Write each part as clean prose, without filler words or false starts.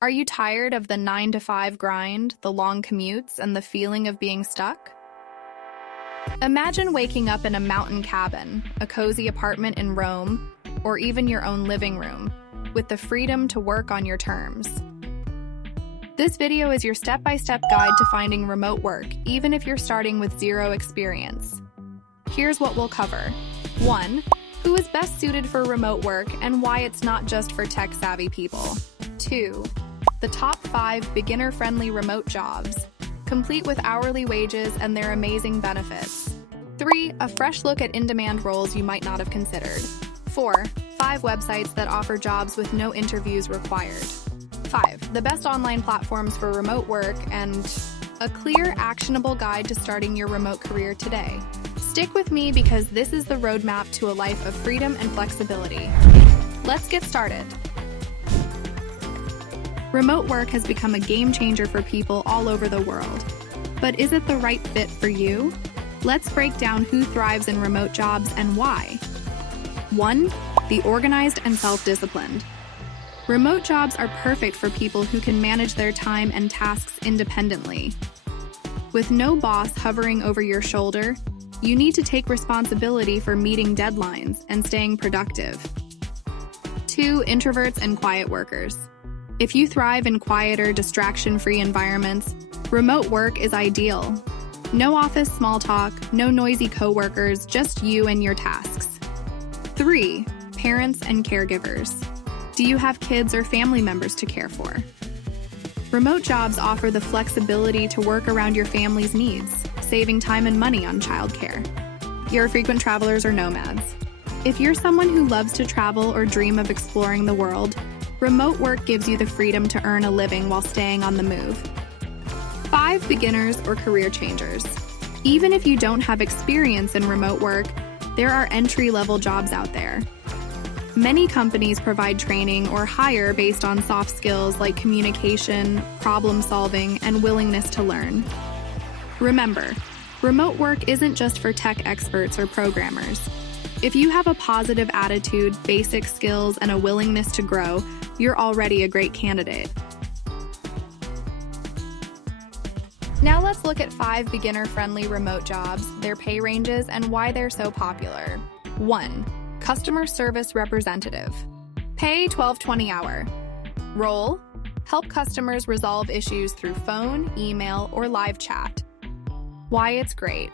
Are you tired of the 9 to 5 grind, the long commutes, and the feeling of being stuck? Imagine waking up in a mountain cabin, a cozy apartment in Rome, or even your own living room, with the freedom to work on your terms. This video is your step-by-step guide to finding remote work, even if you're starting with zero experience. Here's what we'll cover. 1. Who is best suited for remote work and why it's not just for tech-savvy people. 2. The top 5 beginner-friendly remote jobs, complete with hourly wages and their amazing benefits. 3. A fresh look at in-demand roles you might not have considered. 4. 5 websites that offer jobs with no interviews required. 5. The best online platforms for remote work and a clear, actionable guide to starting your remote career today. Stick with me because this is the roadmap to a life of freedom and flexibility. Let's get started. Remote work has become a game changer for people all over the world. But is it the right fit for you? Let's break down who thrives in remote jobs and why. 1. The organized and self-disciplined. Remote jobs are perfect for people who can manage their time and tasks independently. With no boss hovering over your shoulder, you need to take responsibility for meeting deadlines and staying productive. 2. Introverts and quiet workers. If you thrive in quieter, distraction-free environments, remote work is ideal. No office small talk, no noisy coworkers, just you and your tasks. 3. Parents and caregivers. Do you have kids or family members to care for? Remote jobs offer the flexibility to work around your family's needs, saving time and money on childcare. You're frequent travelers or nomads. If you're someone who loves to travel or dream of exploring the world, remote work gives you the freedom to earn a living while staying on the move. 5. Beginners or career changers. Even if you don't have experience in remote work, there are entry-level jobs out there. Many companies provide training or hire based on soft skills like communication, problem solving, and willingness to learn. Remember, remote work isn't just for tech experts or programmers. If you have a positive attitude, basic skills, and a willingness to grow, you're already a great candidate. Now let's look at 5 beginner-friendly remote jobs, their pay ranges, and why they're so popular. 1. Customer service representative. Pay $12.20 hour. Role: help customers resolve issues through phone, email, or live chat. Why it's great.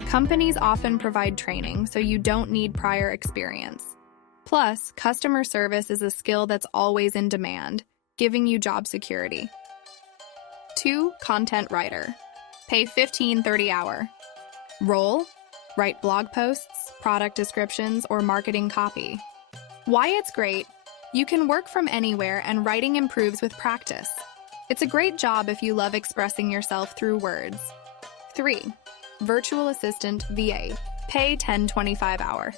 Companies often provide training, so you don't need prior experience. Plus, customer service is a skill that's always in demand, giving you job security. 2. Content writer. Pay $15.30 hour. Role: write blog posts, product descriptions, or marketing copy. Why it's great. You can work from anywhere and writing improves with practice. It's a great job if you love expressing yourself through words. 3. Virtual assistant VA. Pay $10.25 hour.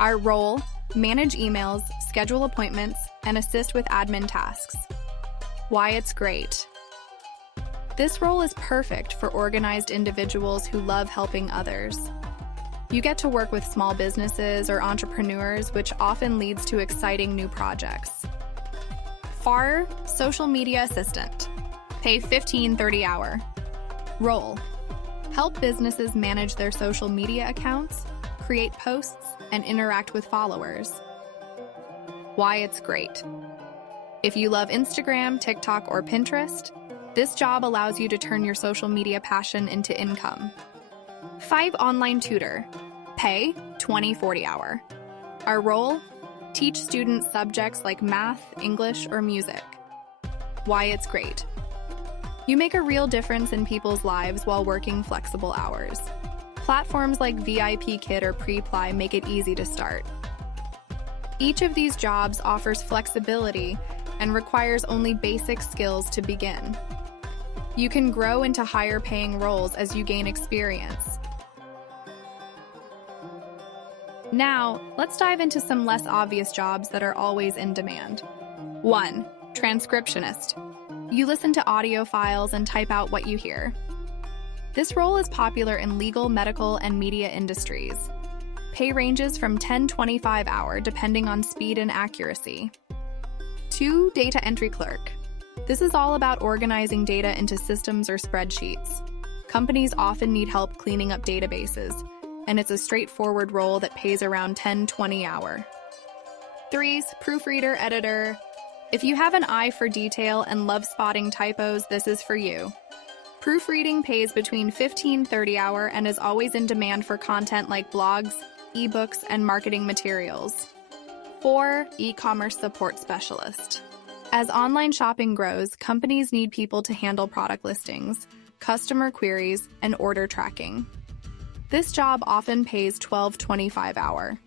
Our role: manage emails, schedule appointments, and assist with admin tasks. Why it's great. This role is perfect for organized individuals who love helping others. You get to work with small businesses or entrepreneurs, which often leads to exciting new projects. FAR, social media assistant. Pay $15.30 hour. Role: help businesses manage their social media accounts, create posts, and interact with followers. Why it's great. If you love Instagram, TikTok, or Pinterest, this job allows you to turn your social media passion into income. 5. Online tutor. Pay $20.40 hour. Our role: teach students subjects like math, English, or music. Why it's great. You make a real difference in people's lives while working flexible hours. Platforms like VIP Kit or Preply make it easy to start. Each of these jobs offers flexibility and requires only basic skills to begin. You can grow into higher-paying roles as you gain experience. Now, let's dive into some less obvious jobs that are always in demand. 1. Transcriptionist. You listen to audio files and type out what you hear. This role is popular in legal, medical, and media industries. Pay ranges from $10.25 hour depending on speed and accuracy. 2. Data entry clerk. This is all about organizing data into systems or spreadsheets. Companies often need help cleaning up databases, and it's a straightforward role that pays around $10-20 an hour. 3. Proofreader, editor. If you have an eye for detail and love spotting typos, this is for you. Proofreading pays between $15-30 an hour and is always in demand for content like blogs, ebooks, and marketing materials. 4. E-commerce support specialist. As online shopping grows, companies need people to handle product listings, customer queries, and order tracking. This job often pays $12-25 an hour.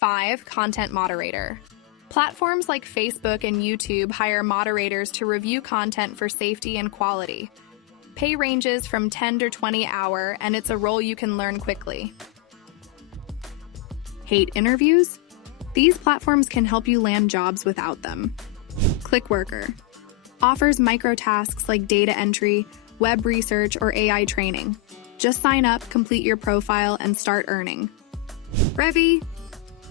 5. Content moderator. Platforms like Facebook and YouTube hire moderators to review content for safety and quality. Pay ranges from $10-20 an hour, and it's a role you can learn quickly. Hate interviews? These platforms can help you land jobs without them. Clickworker offers micro tasks like data entry, web research, or AI training. Just sign up, complete your profile, and start earning. Revy.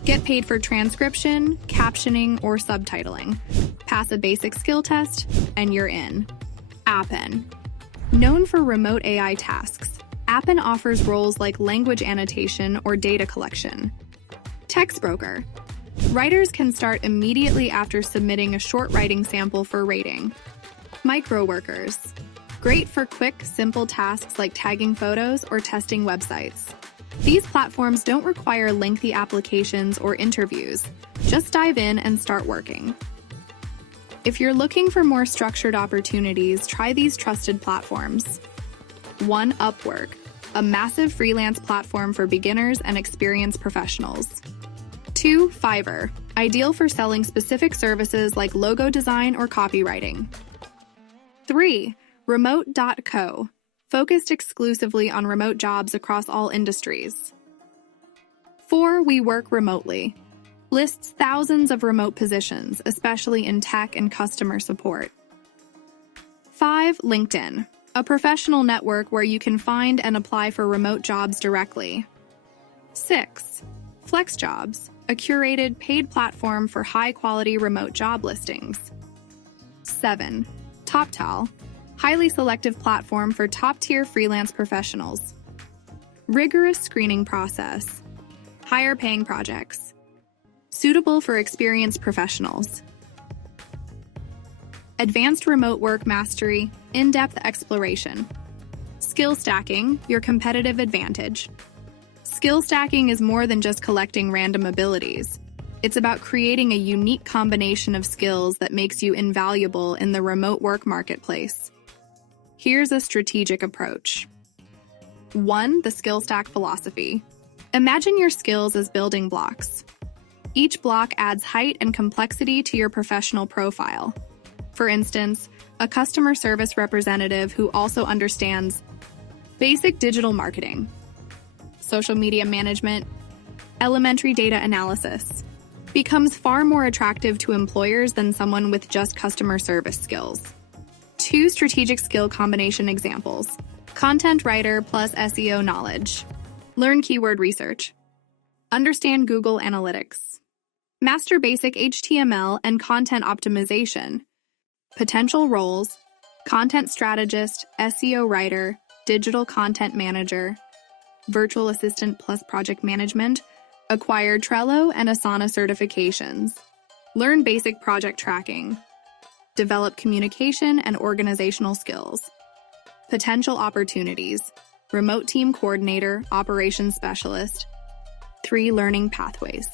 Get paid for transcription, captioning, or subtitling. Pass a basic skill test, and you're in. Appen. Known for remote AI tasks, Appen offers roles like language annotation or data collection. Text broker. Writers can start immediately after submitting a short writing sample for rating. Micro workers. Great for quick, simple tasks like tagging photos or testing websites. These platforms don't require lengthy applications or interviews. Just dive in and start working. If you're looking for more structured opportunities, try these trusted platforms. 1. Upwork, a massive freelance platform for beginners and experienced professionals. 2. Fiverr, ideal for selling specific services like logo design or copywriting. 3. Remote.co, focused exclusively on remote jobs across all industries. 4. We Work Remotely, lists thousands of remote positions, especially in tech and customer support. 5. LinkedIn, a professional network where you can find and apply for remote jobs directly. 6. FlexJobs, a curated paid platform for high-quality remote job listings. 7. TopTal, highly selective platform for top-tier freelance professionals. Rigorous screening process. Higher-paying projects. Suitable for experienced professionals. Advanced remote work mastery, in-depth exploration. Skill stacking, your competitive advantage. Skill stacking is more than just collecting random abilities. It's about creating a unique combination of skills that makes you invaluable in the remote work marketplace. Here's a strategic approach. 1. The skill stack philosophy. Imagine your skills as building blocks. Each block adds height and complexity to your professional profile. For instance, a customer service representative who also understands basic digital marketing, social media management, elementary data analysis, becomes far more attractive to employers than someone with just customer service skills. 2 strategic skill combination examples. Content writer plus SEO knowledge. Learn keyword research. Understand Google Analytics. Master basic HTML and content optimization. Potential roles: content strategist, SEO writer, digital content manager, virtual assistant plus project management, acquired Trello and Asana certifications. Learn basic project tracking. Develop communication and organizational skills. Potential opportunities: remote team coordinator, operations specialist. 3 learning pathways.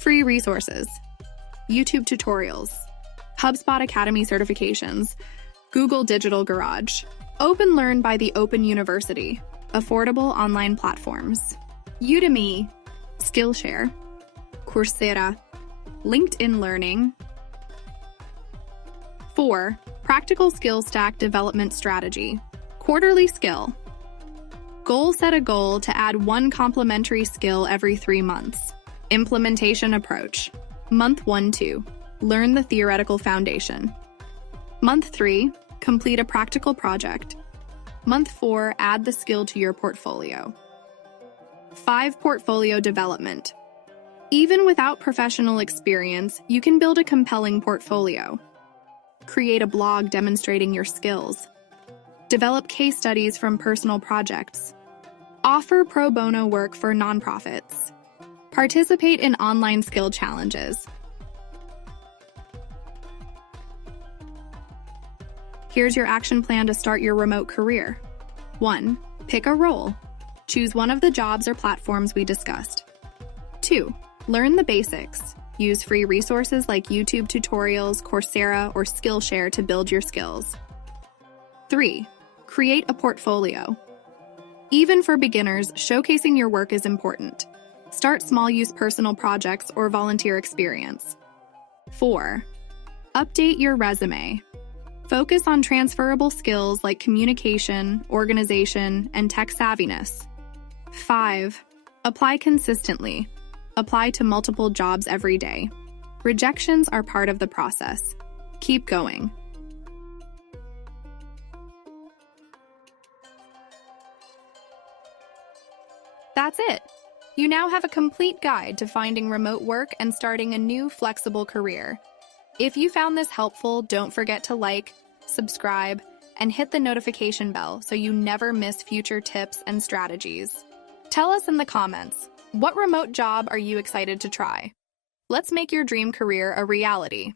Free resources: YouTube tutorials, HubSpot Academy certifications, Google Digital Garage. Open Learn by the Open University, affordable online platforms. Udemy, Skillshare, Coursera, LinkedIn Learning. 4. Practical skill stack development strategy. Quarterly skill. Set a goal to add 1 complementary skill every 3 months. Implementation approach. Month 1-2. Learn the theoretical foundation. Month 3. Complete a practical project. Month 4. Add the skill to your portfolio. 5. Portfolio development. Even without professional experience, you can build a compelling portfolio. Create a blog demonstrating your skills. Develop case studies from personal projects. Offer pro bono work for nonprofits. Participate in online skill challenges. Here's your action plan to start your remote career. 1. Pick a role. Choose one of the jobs or platforms we discussed. 2. Learn the basics. Use free resources like YouTube tutorials, Coursera, or Skillshare to build your skills. 3. Create a portfolio. Even for beginners, showcasing your work is important. Start small, use personal projects or volunteer experience. 4. Update your resume. Focus on transferable skills like communication, organization, and tech savviness. 5. Apply consistently. Apply to multiple jobs every day. Rejections are part of the process. Keep going. That's it. You now have a complete guide to finding remote work and starting a new flexible career. If you found this helpful, don't forget to like, subscribe, and hit the notification bell so you never miss future tips and strategies. Tell us in the comments, what remote job are you excited to try? Let's make your dream career a reality.